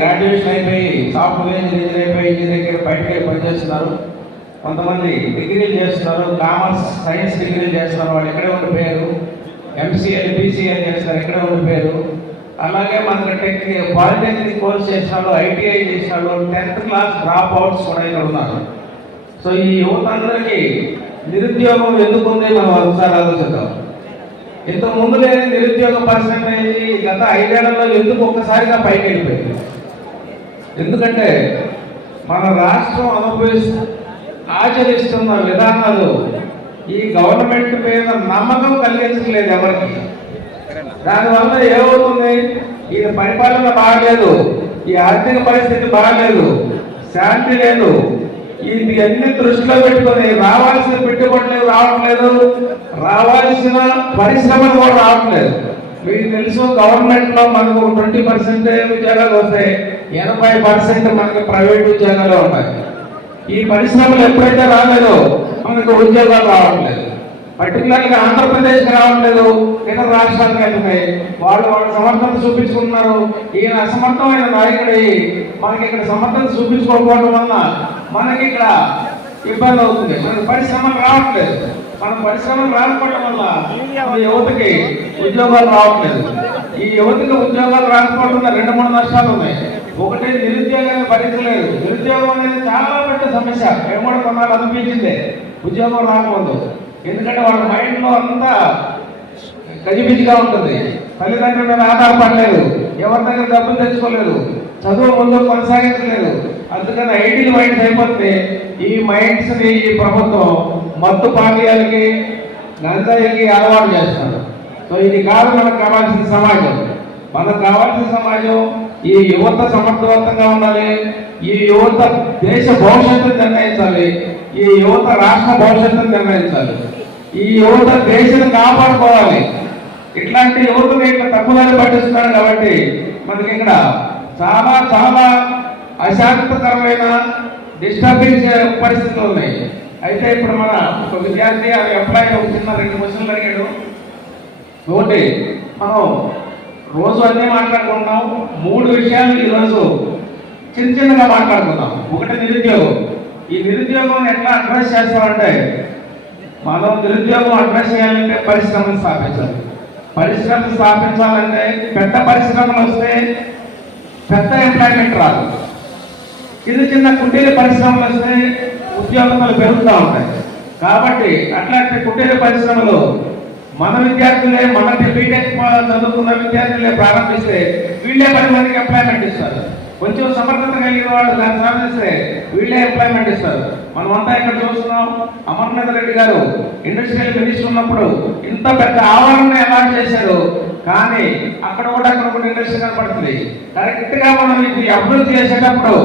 Graduation అయిపోయి software engineer అయిపోయి engineering బయటకి పనిచేస్తున్నారు. కొంతమంది డిగ్రీలు చేస్తున్నారు కామర్స్ సైన్స్ డిగ్రీలు చేస్తున్నారు వాళ్ళు ఇక్కడే ఉండిపోయారు ఎంసీఎల్ బీసీఎల్ చేస్తారు ఎక్కడే ఉండిపోయారు అలాగే మనకి టెక్ పాలిటెక్నిక్ కోర్స్ చేసిన వాళ్ళు ఐటీఐ చేసిన వాళ్ళు టెన్త్ క్లాస్ డ్రాప్ అవుట్స్ కూడా ఇక్కడ ఉన్నారు. సో ఈ యువత అందరికీ నిరుద్యోగం ఎందుకు ఉంది మనం ఒకసారి ఆలోచిద్దాం. ఇంత ముందు లేని నిరుద్యోగ పర్సెంటేజ్ గత ఐదేళ్ళలో ఎందుకు ఒక్కసారిగా పైకి వెళ్ళిపోయింది? ఎందుకంటే మన రాష్ట్రం అనుభవిస్తు ఆచరిస్తున్న విధానాలు ఈ గవర్నమెంట్ మీద నమ్మకం కలిగించట్లేదు ఎవరికి. దానివల్ల ఏమవుతుంది? ఈ పరిపాలన బాగలేదు ఈ ఆర్థిక పరిస్థితి బాగలేదు శాంతి లేదు. ఈ అన్ని దృష్టిలో పెట్టుకొని రావాల్సిన పెట్టుబడులు రావట్లేదు రావాల్సిన పరిశ్రమలు కూడా రావట్లేదు. మీకు తెలుసు గవర్నమెంట్లో మనకు ట్వంటీ పర్సెంట్ ఉద్యోగాలు వస్తాయి. ఎనభై పర్సెంట్ మనకి ప్రైవేట్ ఉద్యోగాలు ఉన్నాయి. ఈ పరిశ్రమలు ఎప్పుడైతే రాలేదో మనకు ఉద్యోగాలు రావట్లేదు. పర్టికులర్గా ఆంధ్రప్రదేశ్ రావట్లేదు ఇతర రాష్ట్రాలకు వెళ్తున్నాయి. వాళ్ళు వాళ్ళ సమర్థత చూపించుకుంటున్నారు. ఈయన అసమర్థమైన నాయకుడి మనకి ఇక్కడ సమర్థత చూపించుకోకపోవడం వల్ల మనకి ఇక్కడ ఇబ్బంది అవుతుంది. మనకి పరిశ్రమలు రావట్లేదు. మన పరిశ్రమలు రాకపోవడం వల్ల యువతకి ఉద్యోగాలు రావట్లేదు. ఈ యువతకి ఉద్యోగాలు రాకపోవడం రెండు మూడు నష్టాలు ఉన్నాయి. ఒకటి నిరుద్యోగాన్ని భరించలేదు నిరుద్యోగం అనేది చాలా పెద్ద సమస్య. మేము కూడా కొన్నాళ్ళు అనిపించింది ఉద్యోగం రాకముందు. ఎందుకంటే వాళ్ళ మైండ్లో అంతా గజిబిజిగా ఉంటుంది. తల్లిదండ్రుల మీద ఆధారపడలేదు. ఎవరి దగ్గర డబ్బులు తెచ్చుకోలేదు. చదువు ముందు కొనసాగించలేదు. అందుకని ఐడియల్ మైండ్స్ అయిపోతే ఈ మైండ్స్ని ఈ ప్రభుత్వం మత్తు పానీయాలకి గంజాయికి అలవాటు చేస్తారు సో ఇది కాదు మనకు కావాల్సిన సమాజం. మనకు కావాల్సిన సమాజం ఈ యువత సమర్థవంతంగా ఉండాలి ఈ యువత దేశ భవిష్యత్తును నిర్ణయించాలి ఈ యువత రాష్ట్ర భవిష్యత్తును నిర్ణయించాలి. ఈ యువత దేశం కాపాడుకోవాలి. ఇట్లాంటి యువతను ఇక్కడ తప్పుదారి పట్టిస్తున్నాడు కాబట్టి మనకి ఇక్కడ చాలా చాలా అశాంతకరమైన డిస్టర్బింగ్ పరిస్థితులు ఉన్నాయి. అయితే ఇప్పుడు మన ఒక విద్యార్థి అది అప్లై అవుతున్న రెండు క్వశ్చన్లు అడిగాడు. ఒకటి మనం రోజు అన్నీ మాట్లాడుకుంటాం మూడు విషయాలు ఈరోజు చిన్న చిన్నగా మాట్లాడుకుందాం. ఒకటి నిరుద్యోగం. ఈ నిరుద్యోగం ఎట్లా అడ్రస్ చేస్తామంటే మనం నిరుద్యోగం అడ్రస్ చేయాలంటే పరిశ్రమను స్థాపించాలి. పరిశ్రమలు స్థాపించాలంటే పెద్ద పరిశ్రమలు వస్తే పెద్ద ఎంప్లాయ్మెంట్ రాదు. చిన్న చిన్న కుటీర పరిశ్రమలు వస్తే ఉద్యోగాలు పెరుగుతూ ఉంటాయి. కాబట్టి అట్లాంటి కుటీర పరిశ్రమలు మన విద్యార్థులే మన బీటెక్ చదువుకున్న విద్యార్థులే ప్రారంభిస్తే వీళ్ళే పది మందికి ఎంప్లాయ్మెంట్ ఇస్తారు. కొంచెం సమర్థత కలిగిన వాళ్ళు దాన్ని సాధిస్తే వీళ్ళే ఎంప్లాయ్మెంట్ ఇస్తారు. మనం అంతా ఇక్కడ చూస్తున్నాం అమర్నాథ్ రెడ్డి గారు ఇండస్ట్రియల్ మినిస్టర్ ఉన్నప్పుడు ఇంత పెద్ద ఆవరణ అలాట్ చేశారు. కానీ అక్కడ కూడా అక్కడ కూడా ఇండస్ట్రీ కనపడుతుంది. కరెక్ట్గా మనం ఇది అభివృద్ధి చేసేటప్పుడు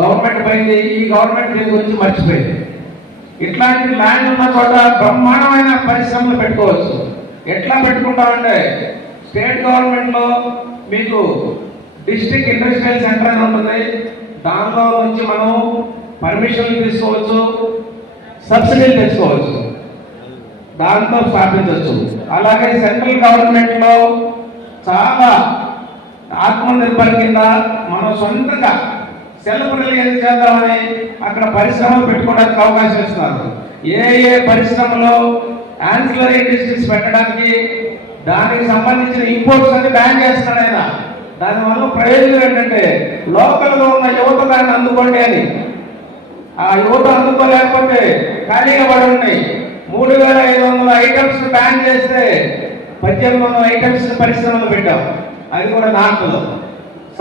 గవర్నమెంట్ పోయింది ఈ గవర్నమెంట్ దీని గురించి మర్చిపోయింది. ఇట్లాంటి ల్యాండ్ ఉన్న చోట బ్రహ్మాండమైన పరిశ్రమలు పెట్టుకోవచ్చు. ఎట్లా పెట్టుకుంటామంటే స్టేట్ గవర్నమెంట్లో మీకు డిస్ట్రిక్ట్ ఇండస్ట్రియల్ సెంటర్ అని ఉంటుంది. దానిలో నుంచి మనం పర్మిషన్లు తీసుకోవచ్చు సబ్సిడీలు తెచ్చుకోవచ్చు. దాంతో స్థాపించవచ్చు. అలాగే సెంట్రల్ గవర్నమెంట్లో చాలా ఆత్మనిర్భర్ కింద మనం సొంతంగా సెల్ఫ్ రిలయన్స్ చేద్దామని అక్కడ పరిశ్రమలు పెట్టుకోవడానికి అవకాశం ఇస్తున్నారు. ఏ ఏ పరిశ్రమలో యాన్సిలరీ ఇండస్ట్రీస్ పెట్టడానికి దానికి సంబంధించిన ఇంపోర్ట్స్ అన్ని బ్యాన్ చేస్తున్నాడు ఆయన. దానివల్ల ప్రయోజనం ఏంటంటే లోకల్ ఉన్న యువత దాన్ని అందుకోండి అని. ఆ యువత అందుకోలేకపోతే ఖాళీగా పడి ఉన్నాయి. మూడు వేల ఐదు వందల ఐటమ్స్ బ్యాన్ చేస్తే పద్దెనిమిది వందల ఐటమ్స్ పరిశ్రమలు పెట్టాం. అది కూడా నార్త్లో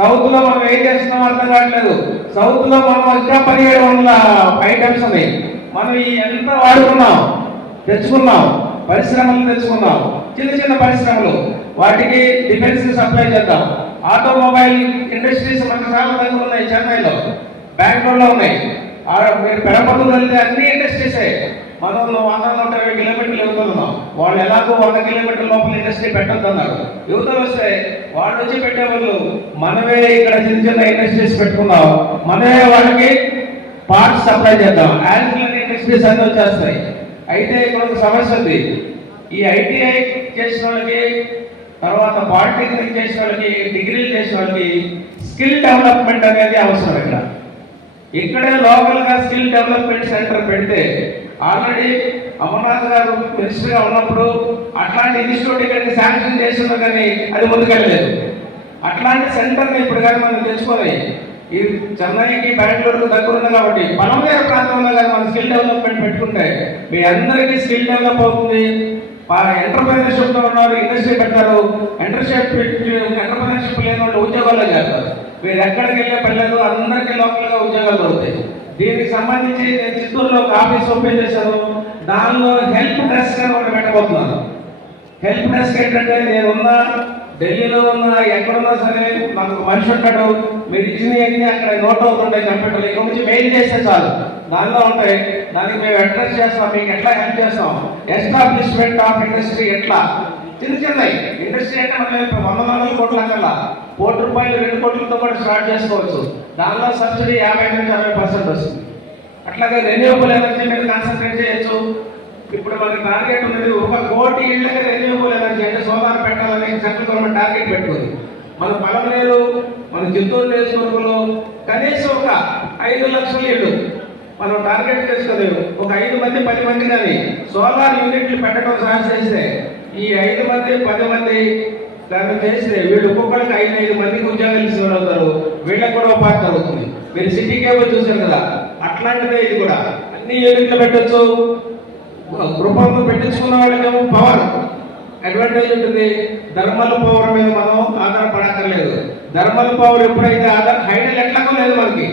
సౌత్లో మనం ఏం చేస్తున్నాం అర్థం కావట్లేదు. సౌత్లో మనం ఇంకా పదిహేడు వందల ఐటమ్స్ ఉన్నాయి మనం ఈ ఎంత వాడుకున్నాం తెచ్చుకున్నాం పరిశ్రమలు తెచ్చుకున్నాం చిన్న చిన్న పరిశ్రమలు. వాటికి డిఫెన్స్ సప్లై చేద్దాం. ఆటోమొబైల్ ఇండస్ట్రీస్ మనకు చాలా దగ్గర ఉన్నాయి చెన్నైలో బెంగళూరులో ఉన్నాయి. ఆ మీరు పెడపల్లి వెళ్తే అన్ని ఇండస్ట్రీసే మనలో వంద నూట ఇరవై కిలోమీటర్లు యువతలున్నాం వాళ్ళు ఎలాగో వంద కిలోమీటర్ల లోపల ఇండస్ట్రీ పెట్టొద్దన్నారు. యువతలు వస్తే వాళ్ళు వచ్చి పెట్టేవాళ్ళు మనమే ఇక్కడ చిన్న చిన్న ఇండస్ట్రీస్ పెట్టుకున్నాం. మనమే వాళ్ళకి పార్ట్స్ సప్లై చేద్దాం. యాన్సిలరీ ఇండస్ట్రీస్ అన్ని వచ్చేస్తాయి. అయితే ఇక్కడ ఒక సమస్య ఉంది. ఈ ఐటీఐ చేసిన వాళ్ళకి తర్వాత పాలిటెక్నిక్ చేసిన వాళ్ళకి డిగ్రీలు చేసిన వాళ్ళకి స్కిల్ డెవలప్మెంట్ అనేది అవసరం ఇక్కడ. ఇక్కడే లోకల్గా స్కిల్ డెవలప్మెంట్ సెంటర్ పెడితే ఆల్రెడీ అమర్నాథ్ గారు మినిస్టర్గా ఉన్నప్పుడు అట్లాంటి ఇన్స్టిట్యూట్ ఇక్కడికి శాంక్షన్ చేసిందో కానీ అది ముందుకెళ్ళలేదు. అట్లాంటి సెంటర్ని ఇప్పుడు కానీ మనం తెచ్చుకోవాలి. ఈ చెన్నైకి బెంగళూరుకు దగ్గర ఉంది కాబట్టి పలమనేరు ప్రాంతంలో కానీ మనం స్కిల్ డెవలప్మెంట్ పెట్టుకుంటే మీ అందరికీ స్కిల్ డెవలప్ అవుతుంది. ఎంటర్ప్రైనర్షిప్లో ఉన్నారు ఇండస్ట్రీ పెట్టారు. ఎంటర్షిప్ ఎంటర్ప్రైనర్షిప్ లేని వాళ్ళు ఉద్యోగాల్లో చేస్తారు. మీరు ఎక్కడికి వెళ్ళే పర్లేదు అందరికీ లోపలగా ఉద్యోగాలు దొరుకుతాయి. దీనికి సంబంధించి నేను చిత్తూరులో ఒక ఆఫీస్ ఓపెన్ చేశాను. దానిలో హెల్ప్ డెస్క్ అని ఒకటి పెట్టబోతున్నాను హెల్ప్ డెస్క్ ఏంటంటే నేనున్నా ఢిల్లీలో ఉన్నా ఎక్కడున్నా సరే నాకు మనిషి ఉంటాడు. మీరు ఇచ్చినవన్నీ అక్కడ నోట్ అవుతుంటాయి కంప్యూటర్లో. ఇక నుంచి మెయిల్ చేస్తే చాలు. దానిలో ఉంటాయి దానికి మేము అడ్రస్ చేస్తాం మీకు ఎట్లా హెల్ప్ చేస్తాం. ఎస్టాబ్లిష్మెంట్ ఆఫ్ ఇండస్ట్రీ ఎట్లా? చిన్న చిన్నవి. ఇండస్ట్రీ అంటే మనం ఇప్పుడు వంద వందల కోట్ల కల్లా కోటి రూపాయలు రెండు కోట్లతో కూడా స్టార్ట్ చేసుకోవచ్చు. దానిలో సబ్సిడీ యాభై నుంచి అరవై పర్సెంట్ వస్తుంది. అట్లాగే రెన్యూవబుల్ ఎనర్జీ మీద కాన్సన్ట్రేట్ చేయొచ్చు. ఇప్పుడు మనకి టార్గెట్ ఉన్నది ఒక కోటి ఇళ్ళకి రెన్యూవబుల్ ఎనర్జీ అంటే సోలార్ పెట్టాలని సెంట్రల్ గవర్నమెంట్ టార్గెట్ పెట్టుకుంది. మన పలమనేరు మన చిత్తూరు నియోజకవర్గంలో కనీసం ఒక ఐదు లక్షల ఇళ్ళు మనం టార్గెట్ చేసుకోలేము ఒక ఐదు మంది పది మంది కానీ సోలార్ యూనిట్లు పెట్టడం సాధ్యం చేస్తే ఈ ఐదు మంది పది మంది దాన్ని చేస్తే వీళ్ళు ఒక్కొక్కరికి ఐదు ఐదు మందికి ఉద్యోగాలు ఇస్తున్నారు అవుతారు. వీళ్ళకి కూడా ఉపాధి జరుగుతుంది మీరు సిటీ కేబుల్ చూసారు కదా అట్లాంటిదే ఇది కూడా. అన్ని యూనిట్లు పెట్టచ్చు. గృహంలో పెట్టించుకున్న వాళ్ళకేమో పవర్ అడ్వాంటేజ్ ఉంటుంది. ధర్మల పవర్ మీద మనం ఆధారపడక్కర్లేదు. ధర్మల పవర్ ఎప్పుడైతే ఆధార హైడల్ ఎట్లకో లేదు మనకి.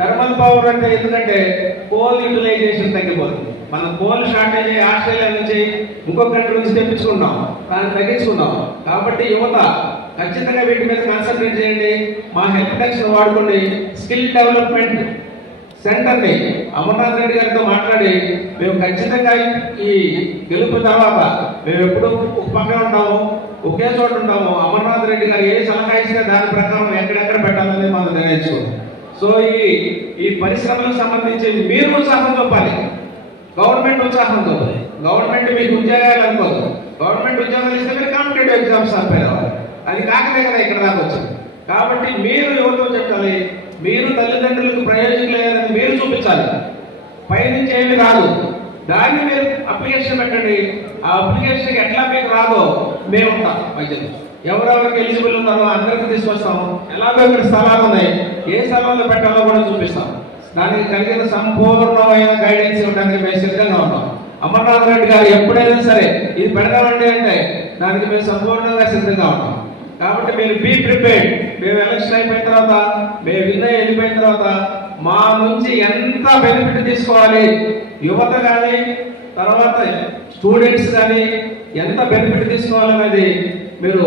ధర్మల్ పవర్ అంటే ఎందుకంటే కోల్ యూటిలైజేషన్ తగ్గిపోతుంది. మనం కోల్ షార్టేజ్ అయ్యి ఆస్ట్రేలియా నుంచి ఇంకొక కంట్రీ నుంచి తెప్పించుకుంటాం దాన్ని తగ్గించుకుందాం కాబట్టి యువత ఖచ్చితంగా వీటి మీద కాన్సన్ట్రేట్ చేయండి. మా హెల్త్ టెక్స్ వాడుకోండి. స్కిల్ డెవలప్మెంట్ సెంటర్ని అమర్నాథ్ రెడ్డి గారితో మాట్లాడి మేము ఖచ్చితంగా ఈ గెలుపు తర్వాత మేము ఎప్పుడు ఒక పక్కన ఉంటాము ఒకే చోట ఉంటాము. అమర్నాథ్ రెడ్డి గారు ఏ సలహా ఇచ్చినా దాని ప్రకారం ఎక్కడెక్కడ పెట్టాలని మనం నిర్ణయించుకోండి. సో ఈ ఈ పరిశ్రమలకు సంబంధించి మీరు ఉత్సాహం చూపాలి గవర్నమెంట్ ఉత్సాహం గవర్నమెంట్ మీకు ఉద్యోగాలు అనుకోదు. గవర్నమెంట్ ఉద్యోగాలు ఇస్తే మీరు కాంపిటేటివ్ ఎగ్జామ్స్ అప్లై అవ్వాలి అది కాకలే కదా ఇక్కడ దాకా వచ్చింది. కాబట్టి మీరు ఎవరితో చెప్పాలి? మీరు తల్లిదండ్రులకు ప్రయోజనం లేదని మీరు చూపించాలి. పైనుంచి ఏమి రాదు దాన్ని మీరు అప్లికేషన్ పెట్టండి. ఆ అప్లికేషన్ ఎట్లా మీకు రాదో మేము ఉంటాం. వైద్యులు ఎవరెవరికి ఎలిజిబుల్ ఉన్నారో అందరికీ తీసుకొస్తాం ఎలాగో ఇక్కడ స్థలాలు ఉన్నాయి. ఏ స్థలంలో పెట్టాలో కూడా చూపిస్తాము. దానికి కలిగిన సంపూర్ణమైన గైడెన్స్ ఇవ్వడానికి మేము సిద్ధంగా ఉన్నాం. అమర్నాథ్ రెడ్డి గారు ఎప్పుడైనా సరే ఇది పెడదామండి అంటే దానికి మేము సంపూర్ణంగా సిద్ధంగా ఉన్నాం. కాబట్టి మీరు బీ ప్రిపేర్డ్ మేము ఎలక్షన్ అయిపోయిన తర్వాత మేము విన్ వెళ్ళిపోయిన తర్వాత మా నుంచి ఎంత బెనిఫిట్ తీసుకోవాలి? యువత కానీ తర్వాత స్టూడెంట్స్ కానీ ఎంత బెనిఫిట్ తీసుకోవాలనేది మీరు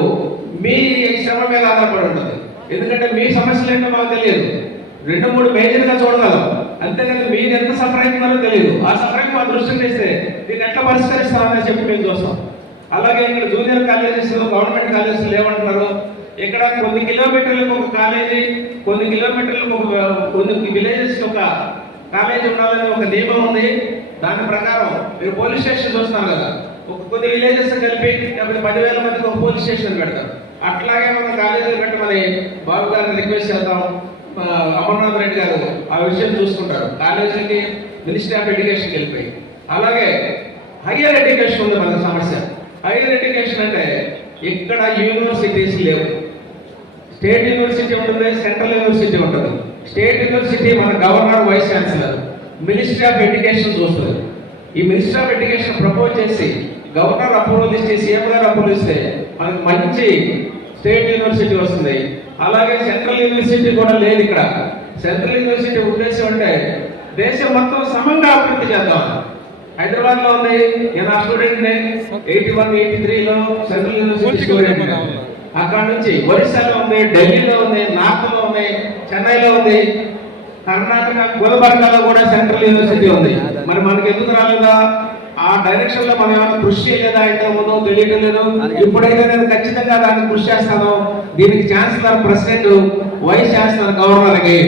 మీ శ్రమ మీద ఆధారపడి ఉంటుంది. ఎందుకంటే మీ సమస్యలు ఏంటో మాకు తెలియదు. రెండు మూడు మేజర్గా చూడగలం. అంతేగాని మీరు ఎంత సఫర్ అవుతున్నారో తెలియదు ఆ సఫరింగ్ మా దృష్టికి తెస్తే దీన్ని ఎట్లా పరిష్కరిస్తామని చెప్పి మేము చూస్తాం. అలాగే ఇక్కడ జూనియర్ కాలేజెస్ గవర్నమెంట్ కాలేజెస్ లేవంటున్నారు ఇక్కడ కొన్ని కిలోమీటర్లకు ఒక కాలేజీ కొన్ని కిలోమీటర్లకు ఒక కొన్ని విలేజెస్ ఒక కాలేజీ ఉండాలని ఒక నియమం ఉంది. దాని ప్రకారం మీరు పోలీస్ స్టేషన్ చూస్తున్నారు కదా. ఒక కొన్ని విలేజెస్ కలిపి లేకపోతే పదివేల మందికి ఒక పోలీస్ స్టేషన్ పెడతారు. అట్లాగే మనం కాలేజీలు పెట్టమని బాబు గారిని రిక్వెస్ట్ చేద్దాం. అమర్నాథ్ రెడ్డి గారు ఆ విషయం చూసుకుంటారు. కాలేజీకి మినిస్ట్రీ ఆఫ్ ఎడ్యుకేషన్కి వెళ్ళిపోయి. అలాగే హయ్యర్ ఎడ్యుకేషన్ ఉంది మన సమస్య. హయ్యర్ ఎడ్యుకేషన్ అంటే ఇక్కడ యూనివర్సిటీస్ లేవు. స్టేట్ యూనివర్సిటీ ఉంటుంది సెంట్రల్ యూనివర్సిటీ ఉంటుంది. స్టేట్ యూనివర్సిటీ మన governor vice chancellor. Ministry of education చూస్తుంది ఈ మినిస్ట్రీ ఆఫ్ ఎడ్యుకేషన్ ప్రపోజ్ చేసి గవర్నర్ అప్రూవల్ ఇస్తే సీఎం గారు అప్రూవల్ ఇస్తే మనకు మంచి స్టేట్ యూనివర్సిటీ వస్తుంది. అలాగే సెంట్రల్ యూనివర్సిటీ కూడా లేదు ఇక్కడ. సెంట్రల్ యూనివర్సిటీ ఉద్దేశం అంటే దేశం మొత్తం సమంగా అభివృద్ధి చేద్దాం. హైదరాబాద్లో ఉంది నేను ఆ స్టూడెంట్ ఎయిటీ వన్ ఎయిటీ త్రీలో సెంట్రల్ యూనివర్సిటీ స్టూడెంట్ అక్కడ నుంచి ఒరిస్సాలో ఉంది ఢిల్లీలో ఉంది నార్త్లో ఉంది చెన్నైలో ఉంది కర్ణాటక గులబర్గాలో కూడా సెంట్రల్ యూనివర్సిటీ ఉంది. మరి మనకి ఎందుకు రాలేదా? ఆ డైరెక్షన్లో మనం ఏమైనా కృషి చేయలేదా అయితే ముందు తెలియటం లేదు. ఇప్పుడైతే నేను ఖచ్చితంగా దానికి కృషి చేస్తాను. దీనికి ఛాన్సలర్ ప్రెసిడెంట్ వైస్ ఛాన్సలర్ గవర్నర్కి.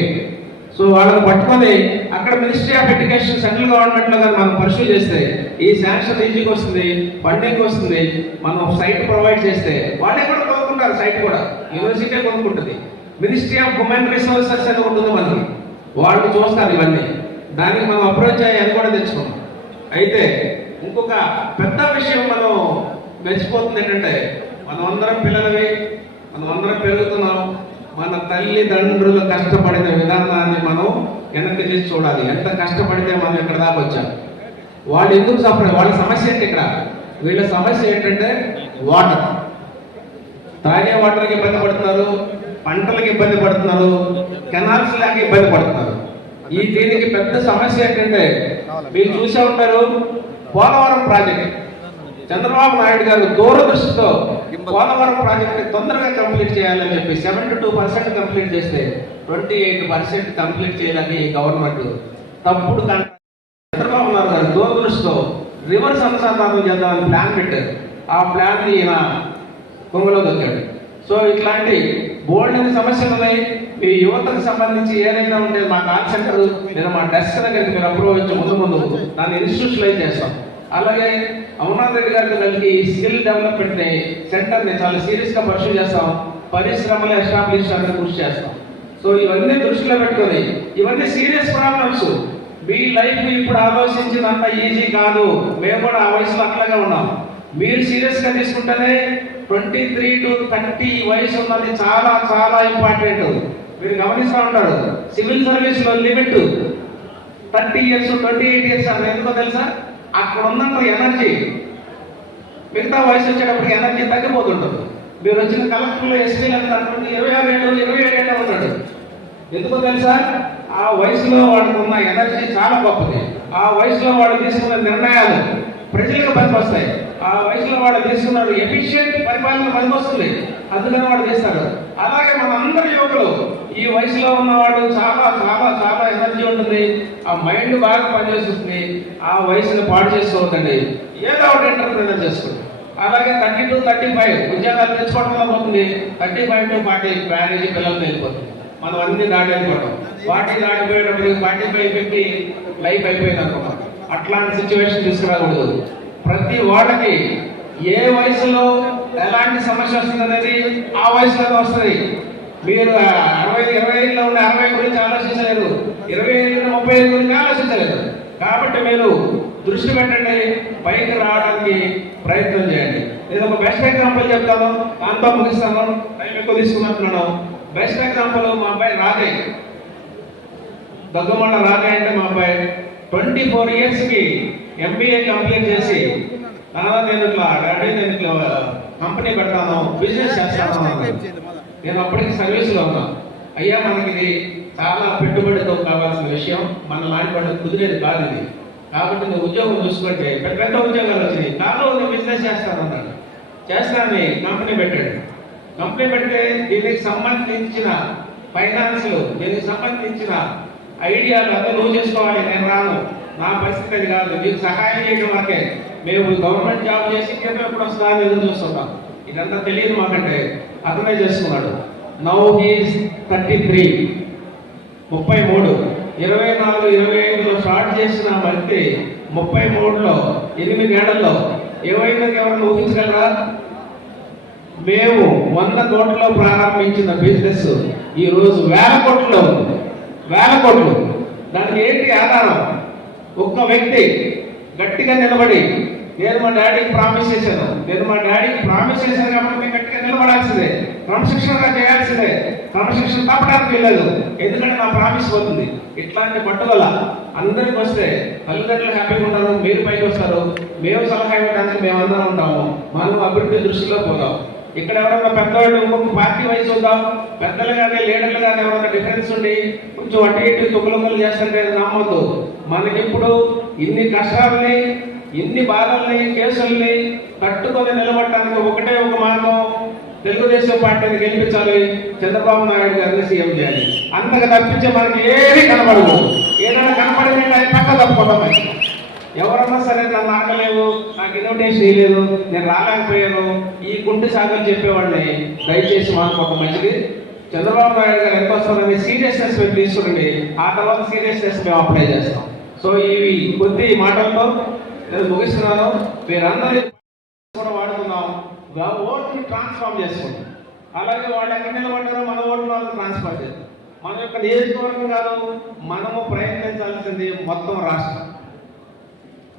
సో వాళ్ళని పట్టుకొని అక్కడ మినిస్ట్రీ ఆఫ్ ఎడ్యుకేషన్ సెంట్రల్ గవర్నమెంట్లో కానీ మనం పర్సూ చేస్తే ఈ శాంక్షన్ ఈజీకి వస్తుంది ఫండింగ్ వస్తుంది మనం సైట్ ప్రొవైడ్ చేస్తే వాళ్ళే కూడా కొనుక్కుంటారు సైట్ కూడా. యూనివర్సిటీ కొనుక్కుంటుంది. మినిస్ట్రీ ఆఫ్ హ్యూమన్ రిసోర్సెస్ అని ఉంటుంది మనకి. వాళ్ళు చూస్తారు ఇవన్నీ. దానికి మనం అప్రోచ్ అయ్యి అది కూడా తెచ్చుకున్నాం అయితే ఇంకొక పెద్ద విషయం మనం మెచ్చిపోతుంది ఏంటంటే మనం అందరం పిల్లలవి మనం అందరం పెరుగుతున్నాం మన తల్లిదండ్రులు కష్టపడిన విధానాన్ని మనం వెనక్కి తీసి చూడాలి. ఎంత కష్టపడితే మనం ఇక్కడ దాకా వచ్చాం? వాళ్ళు ఎందుకు సఫర్ వాళ్ళ సమస్య ఏంటి ఇక్కడ? వీళ్ళ సమస్య ఏంటంటే వాటర్. తాగే వాటర్కి ఇబ్బంది పడుతున్నారు పంటలకు ఇబ్బంది పడుతున్నారు కెనాల్స్ లేక ఇబ్బంది పడుతున్నారు. ఈ దీనికి పెద్ద సమస్య ఏంటంటే మీరు చూసే ఉంటారు పోలవరం ప్రాజెక్ట్. చంద్రబాబు నాయుడు గారు దూరదృష్టితో పోలవరం ప్రాజెక్ట్ తొందరగా కంప్లీట్ చేయాలని చెప్పి సెవెంటీ టూ పర్సెంట్ కంప్లీట్ చేస్తే ట్వంటీ ఎయిట్ పర్సెంట్ కంప్లీట్ చేయాలని గవర్నమెంట్ తప్పుడు చంద్రబాబు నాయుడు గారు దూరదృష్టితో రివర్స్ అనుసంధానం చేద్దామని ప్లాన్ పెట్టారు. ఆ ప్లాన్ని ఈయన కొంగలో దొక్కాడు సో ఇట్లాంటి బోల్డ్ సమస్యలు ఉన్నాయి. మీ యువతకు సంబంధించి ఏదైనా ఉంటే మా కాల్ సెంటర్ లేదా మా డెస్క్ దగ్గరికి మీరు అప్రూవ్ వచ్చి ముందు ముందు. దాన్ని ఇన్స్టిట్యూషనలైజ్ చేస్తాం. అలాగే అమర్నాథ్ రెడ్డి గారికి కలిగి స్కిల్ డెవలప్మెంట్ సెంటర్ని చాలా సీరియస్గా పర్సూ చేస్తాం. పరిశ్రమలు ఎస్టాబ్లిష్ చేయడానికి కృషి చేస్తాం. సో ఇవన్నీ దృష్టిలో పెట్టుకొని ఇవన్నీ సీరియస్ ప్రాబ్లమ్స్ మీ లైఫ్ ఇప్పుడు ఆలోచించినంత ఈజీ కాదు. మేము కూడా ఆ వయసులో అట్లాగే ఉన్నాం. మీరు సీరియస్గా తీసుకుంటేనే ట్వంటీ త్రీ టు థర్టీ వయసు ఉన్నది చాలా చాలా ఇంపార్టెంట్. మీరు గమనిస్తూ ఉంటారు సివిల్ సర్వీస్లో limit thirty years twenty eight years అని ఎందుకో తెలుసా? అక్కడ ఉన్నంత ఎనర్జీ. మిగతా వయసు వచ్చేటప్పటికి ఎనర్జీ తగ్గిపోతుంటుంది. మీరు వచ్చిన కలెక్టర్లో ఎస్పీలు అనుకుంటే ఇరవై ఆరు ఏళ్ళు ఇరవై ఏడు ఏళ్ళు ఉన్నాడు ఎందుకో తెలుసా? ఆ వయసులో వాడుకున్న ఎనర్జీ చాలా గొప్పది. ఆ వయసులో వాడు తీసుకున్న నిర్ణయాలు ప్రజలకు పనికొస్తాయి. ఆ వయసులో వాడు తీసుకున్నాడు ఎఫిషియెంట్ పరిపాలన పనికొస్తుంది. అందుకని వాడు చేస్తాడు అలాగే మన అందరి యువకులు ఈ వయసులో ఉన్నవాడు చాలా చాలా చాలా ఎనర్జీ ఉంటుంది. ఆ మైండ్ బాగా పనిచేస్తుంది. ఆ వయసుని పాడు చేస్తూ ఉండండి. ఏదో ఒకటి ఎంటర్ప్రీనర్ చేసుకోండి. అలాగే థర్టీ టు థర్టీ ఫైవ్ ఉద్యోగాలు తెచ్చుకోవడంలో పోతుంది. Thirty five to forty marriage పిల్లలు వెళ్ళిపోతుంది మనం అన్ని దాటి వెళ్ళిపోవడం ఫార్టీ దాటిపోయేటప్పుడు ఫార్టీ ఫైవ్ ఫిఫ్టీ లైఫ్ అయిపోయింది అనుకున్నాం అట్లాంటి సిచ్యువేషన్ తీసుకురాకూడదు. ప్రతి వాళ్ళకి ఏ వయసులో ఎలాంటి సమస్య వస్తుంది అనేది ఆ వయసులోనే వస్తుంది. మీరు అరవై ఇరవై ఏళ్ళలో ఉన్న అరవై గురించి ఆలోచించలేదు. ఇరవై ఏళ్ళు ముప్పై ఏళ్ళ గురించి ఆలోచించలేదు. కాబట్టి మీరు దృష్టి పెట్టండి పైకి రావడానికి ప్రయత్నం చేయండి. నేను ఒక బెస్ట్ ఎగ్జాంపుల్ చెప్తాను. దాంతో ముగిస్తాను. టైం ఎక్కువ తీసుకున్నట్టున్నాను బెస్ట్ ఎగ్జాంపుల్ మా అబ్బాయి రాధే. దగ్గమండ రాధే అంటే మా అబ్బాయి. ట్వంటీ ఫోర్ ఇయర్స్కి ఎంబీఏ కంప్లీట్ చేసి నాన్న నేను ఇట్లా డాడీ నేను ఇట్లా కంపెనీ పెడతాను బిజినెస్ చేస్తాను. నేను అప్పటికి సర్వీస్లో ఉన్నా. అయ్యా మనకి ఇది చాలా పెట్టుబడితో కావాల్సిన విషయం. మన లాంటి వాళ్ళకి కుదిరేది కాదు ఇది. కాబట్టి నువ్వు ఉద్యోగం చూసుకుంటే పెద్ద పెద్ద ఉద్యోగాలు వచ్చినాయి. కాదు నేను బిజినెస్ చేస్తాను అన్నాడు. చేస్తానని కంపెనీ పెట్టాడు. కంపెనీ పెడితే దీనికి సంబంధించిన ఫైనాన్స్ దీనికి సంబంధించిన ఐడియాలు అన్నీ నువ్వు చేసుకోవాలి నేను రాను. నా పరిస్థితి అది కాదు. మీకు సహాయం చేయడం మాకే. మేము గవర్నమెంట్ జాబ్ చేసి కింద ఎప్పుడు వస్తుందా ఎదురు చూస్తున్నాం ఇదంతా తెలియదు మాకంటే. అతనే చేస్తున్నాడు. నౌ హీస్ థర్టీ త్రీ ముప్పై మూడు. ఇరవై నాలుగు ఇరవై ఐదులో స్టార్ట్ చేసిన వ్యక్తి ముప్పై మూడులో ఎనిమిది ఏళ్ళలో. ఏమైందో ఎవరైనా ఊహించగలరా? మేము వంద కోట్లలో ప్రారంభించిన బిజినెస్ ఈరోజు వేల కోట్లలో ఉంది. వేల కోట్లు దానికి ఏంటి ఆధారం? ఒక్క వ్యక్తి గట్టిగా నిలబడి నేను మా డాడీకి ప్రామిస్ చేశాను. నేను మా డాడీకి ప్రామిస్ చేశాను కాబట్టి మేము గట్టిగా నిలబడాల్సిందే. క్రమశిక్షణగా చేయాల్సిందే. క్రమశిక్షణ తప్పడానికి వెళ్ళదు ఎందుకంటే నా ప్రామిస్ పోతుంది. ఇట్లాంటి పట్టుదల అందరికి వస్తే తల్లిదండ్రులు హ్యాపీగా ఉంటారు మీరు పైకి వస్తారు. మేము సలహా ఇవ్వడానికి మేము అందరం ఉంటాము. మనం అభివృద్ధి దృష్టిలో పోదాం. ఇక్కడ ఎవరైనా పెద్దవాళ్ళు ఇంకొక పార్టీ వయసు ఉందాం. పెద్దలు కానీ లీడర్లు కానీ ఎవరైనా డిఫరెన్స్ ఉండి కొంచెం అటు ఇటు తుగులుగులు చేస్తుంటే నమ్మద్దు. మనకి ఇప్పుడు ఇన్ని కష్టాలని ఇన్ని బాధల్ని కేసుల్ని తట్టుకొని నిలబడటానికి ఒకటే ఒక మార్గం తెలుగుదేశం పార్టీని గెలిపించాలి. చంద్రబాబు నాయుడు గారిని సీఎం చేయాలి. అంతగా తప్పించే మనకి ఏమీ కనబడదు. ఏదైనా కనపడింది పక్క తప్పుకోవడం ఎవరన్నా సరే నన్ను ఆకలేవు నాకు ఇన్విటేషన్ ఇవ్వలేదు నేను రాలేకపోయాను. ఈ గుండె సాగలు చెప్పేవాడిని. దయచేసి మాకు ఒక మంచిది. చంద్రబాబు నాయుడు గారు ఎంత వస్తారని సీరియస్నెస్ మేము తీసుకురండి. ఆ తర్వాత సీరియస్నెస్ మేము అప్లై చేస్తాం. సో ఇవి కొద్ది మాటలతో నేను ముగిస్తున్నాను. మీరందరూ కూడా వాడుతున్నాం ఓట్ని ట్రాన్స్ఫార్మ్ చేసుకుంటాం అలాగే వాళ్ళు ఎక్కడ నిలబడ్డారో మన ఓట్లు వాళ్ళకి ట్రాన్స్ఫర్ చేస్తాం మన యొక్క నియోజకవర్గం కాదు మనము ప్రయత్నించాల్సింది మొత్తం రాష్ట్రం.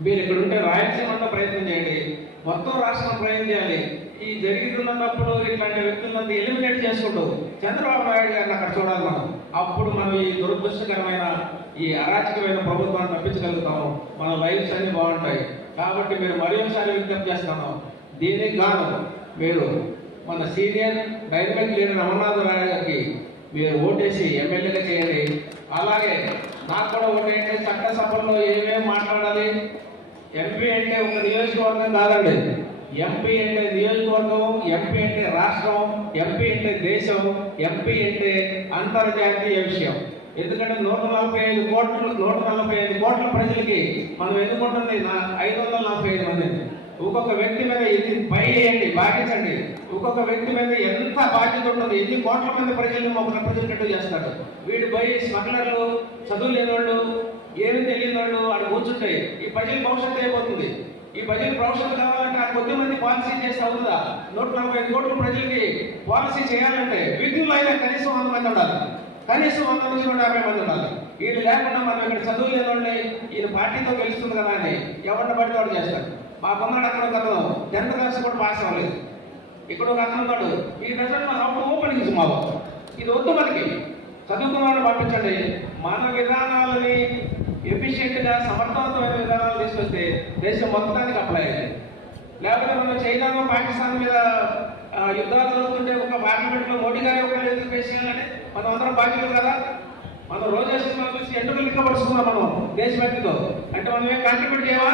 మీరు ఇక్కడ ఉంటే రాయలసీమలో ప్రయత్నం చేయండి. మొత్తం రాష్ట్రం ప్రయత్నం చేయాలి. ఈ జరుగుతున్నప్పుడు ఇట్లాంటి వ్యక్తులంతా ఎలిమినేట్ చేసుకుంటూ చంద్రబాబు నాయుడు గారిని అక్కడ చూడాలి మనం. అప్పుడు మనం ఈ దురదృష్టకరమైన ఈ అరాచకమైన ప్రభుత్వాన్ని తప్పించగలుగుతాము. మన లైఫ్స్ అన్ని బాగుంటాయి. కాబట్టి మీరు మరి ఒకసారి విజ్ఞప్తి చేస్తాను. దీనికి గాను మీరు మన senior dynamic leader Amarnath Rai గారికి మీరు ఓటేసి ఎమ్మెల్యేగా చేయండి. అలాగే నాకు కూడా ఓటేయండి. చట్టసభల్లో ఏమేమి మాట్లాడాలి? ఎంపీ అంటే ఒక నియోజకవర్గం కాదండి. ఎంపీ అంటే నియోజకవర్గం ఎంపీ అంటే రాష్ట్రం ఎంపీ అంటే దేశం ఎంపీ అంటే అంతర్జాతీయ విషయం. ఎందుకంటే నూట నలభై ఐదు కోట్లు నూట నలభై ఐదు కోట్ల ప్రజలకి మనం ఎన్నుకుంటుంది? నా ఐదు వందల నలభై ఐదు మంది. ఒక్కొక్క వ్యక్తి మీద ఎన్ని పై వేయండి బాధించండి ఒక్కొక్క వ్యక్తి మీద ఎంత బాధ్యత ఉంటుంది? ఎన్ని కోట్ల మంది ప్రజలను ఒక రిప్రజెంటేటివ్ చేస్తాడు వీడు పోయి స్మగ్లర్లు చదువు లేని వాళ్ళు ఏమి తెలియని వాళ్ళు ఆడ కూర్చుంటాయి. ఈ ప్రజలు భవిష్యత్తు అయిపోతుంది. ఈ ప్రజలు భవిష్యత్తు కావాలంటే ఆ కొద్ది మంది పాలసీ చేస్తే అవుతుందా? నూట నలభై ఐదు కోట్ల ప్రజలకి పాలసీ చేయాలంటే విద్యుల్లో అయినా కనీసం వంద మంది ఉండాలి. కనీసం వంద నుంచి నూట యాభై మంది ఉండాలి. వీళ్ళు లేకుండా మనం ఇక్కడ చదువు లేని వాళ్ళని ఈయన పార్టీతో గెలుస్తుంది కదా అని ఎవరిని పడితే వాడు చేస్తాడు. మా కొన్నాడు అక్కడ కదా అతను టెన్త్ క్లాస్ కూడా పాస్ అవ్వలేదు. ఇక్కడ ఒక అతను ఉన్నాడు ఈ రిజల్ట్ మన అప్పుడు చేసి మాకు. ఇది వద్దు మనకి. చదువుకున్న వాళ్ళని పంపించండి. మన విధానాలని ఎఫిషియెంట్గా సమర్థవంతమైన విధానాలు తీసుకొస్తే దేశం మొత్తానికి అప్లై అయ్యింది. లేకపోతే మనం చైనా పాకిస్తాన్ మీద యుద్ధాలు జరుగుతుంటే ఒక పార్లమెంట్లో మోడీ గారి ఒక ఎందుకు ఫేస్ చేయాలంటే మనం అందరం బాధ్యులు కదా? మనం రోజు సినిమా చూసి ఎందుకు లిక్కపరుచుకున్నాం మనం దేశభక్తితో. అంటే మనం ఏం కాంట్రిబ్యూట్ చేయవా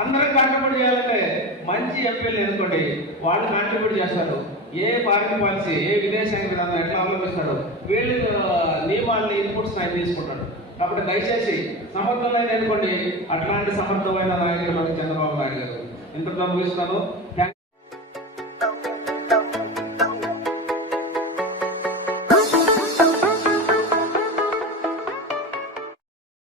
అందరం కాంట్రిబ్యూట్ చేయాలంటే మంచి ఎంపీలు ఎన్నుకోండి వాళ్ళు కాంట్రిబ్యూట్ చేస్తారు. ఏ ఫారిన్ పాలసీ ఏ విదేశాంగ విధానం ఎట్లా అవలంబిస్తాడు వీళ్ళు నియమాలని ఇన్పుట్స్ ఆయన తీసుకుంటాడు. కాబట్టి దయచేసి సమర్థమైన అనుకోండి అట్లాంటి సమర్థమైన నాయకుడు చంద్రబాబు నాయుడు గారు. ఇంతతో ముగిస్తాను